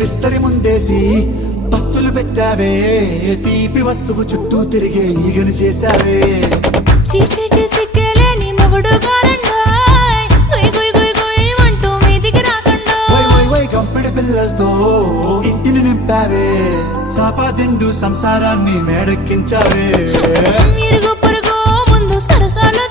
విస్తరి ముందేసి పస్తులు పెట్టావే, తీపి వస్తువు చుట్టూ తిరిగే ఈగని చేశావే. సిగ్గలేని మొగుడు గారండోయ్, గుయ్ గుయ్ గుయ్ గుయ్ అంటూ మీదికి రాకండో. గంపెడి పిల్లలతో ఇంటిని నింపావే, సాపాదిండు సంసారాన్ని మేడెక్కించావే. ఇరుగు పొరుగు ముందు సరసాలు